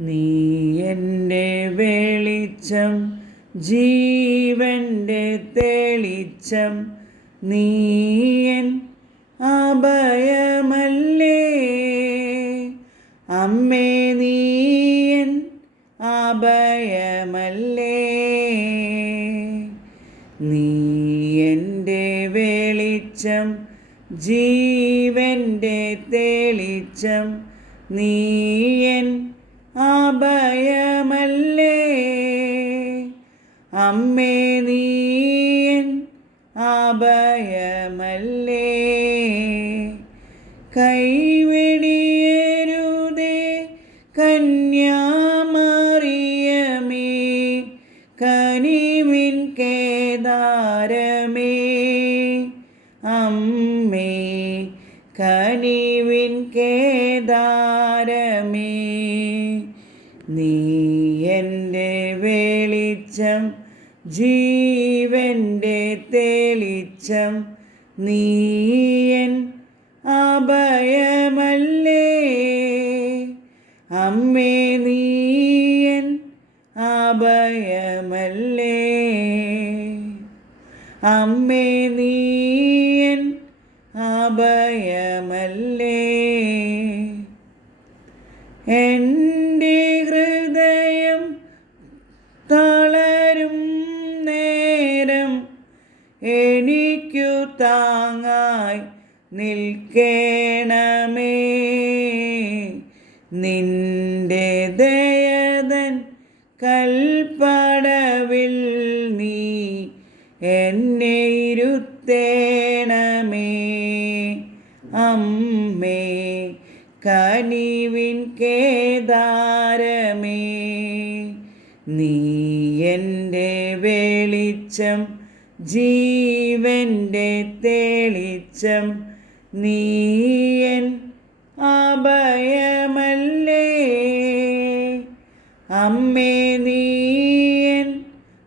നീ എന്റെ വെളിച്ചം ജീവന്റെ തെളിച്ചം. നീയൻ അഭയമല്ലേ? അമ്മേ നീയൻ അഭയമല്ലേ? നീ എന്റെ വെളിച്ചം ജീവന്റെ തെളിച്ചം. നീയൻ അഭയമല്ലേ അമ്മേ നീയൻ അഭയമല്ലേ? കൈവെടിയരുതേ കന്യാമറിയമേ കനിവിൻ കേദാരമേ. അമ്മേ കനിവിൻ കേദാരമേ. നീ എന്റെ വെളിച്ചം ജീവന്റെ തെളിച്ചം നീയൻ അഭയമല്ലേ? അമ്മേ നീയൻ അഭയമല്ലേ? അമ്മേ നീയൻ അഭയമല്ലേ? എന്റെ എനിക്കു താങ്ങായി നിൽക്കേണമേ. നിന്റെ ദയതൻ കൽപ്പടവിൽ നീ എന്നെ ഇരുത്തേണമേ. അമ്മേ കനിവിൻ കേദാരമേ. നീ എന്റെ വെളിച്ചം ജീവന്റെ തെളിച്ചം നീയൻ അഭയമല്ലേ? അമ്മേ നീയൻ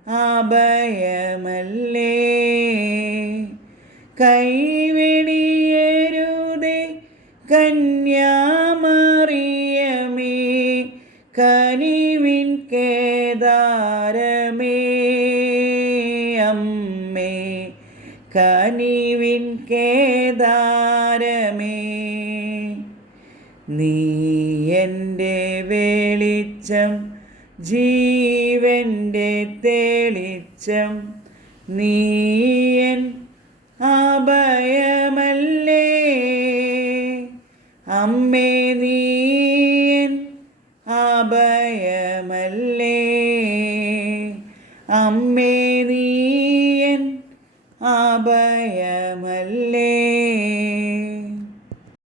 അഭയമല്ലേ? കൈവെടിയരുതേ കന്യാമറിയമേ കനിവിൻ കേദാരമേ. അമ്മേ കനിവിൻ കേദാരമേ. നീ എന്റെ വെളിച്ചം ജീവന്റെ തെളിച്ചം നീയൻ അഭയമല്ലേ. അമ്മേ നീയൻ അഭയമല്ലേ. അമ്മേ നീയൻ അഭയമല്ലേ?